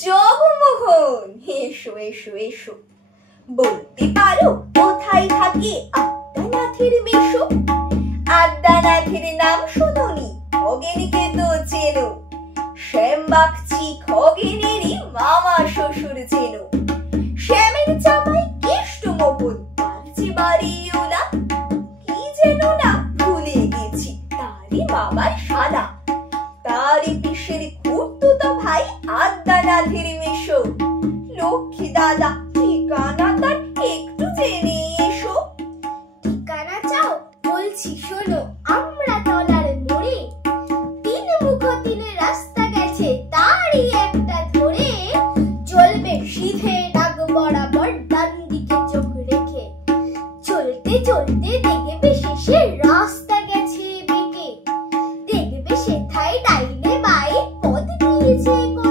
জগমোহন, এসো এসো এসো। বলতে পারো কোথায় থাকে আদ্যানাথের মেশো? আদ্যানাথের নাম শুনুনি, খগেনকে তো চেনো। শ্যাম বাগচি খগেনেরই মামা শ্বশুর চেনো। শ্যামের জামাই কেষ্টমোহন, তার যে বাড়ি ওলা। কি যেন না ভুলে গেছি, তারই মামার শালা। তারই পিসের খুড়তুতো ভাই আদ্যানাথের মেশো। লক্ষ্মী দাদা, ঠিকানা তার একটু জেনে এসো। ঠিকানা চাও? বলছি শোনো, আমরা তলার মোড়ে। তিন মুখ তিন রাস্তা গেছে, তারই একটা ধরে। চলবে সিধে ডাক বরাবর, ডান দিকে চোখ রেখে। চলতে চলতে দেখবে শেষে রাস্তা গেছে বেঁকে। দেখবে সেথায় ডাইনে বাঁয়ে পথ দিয়েছে।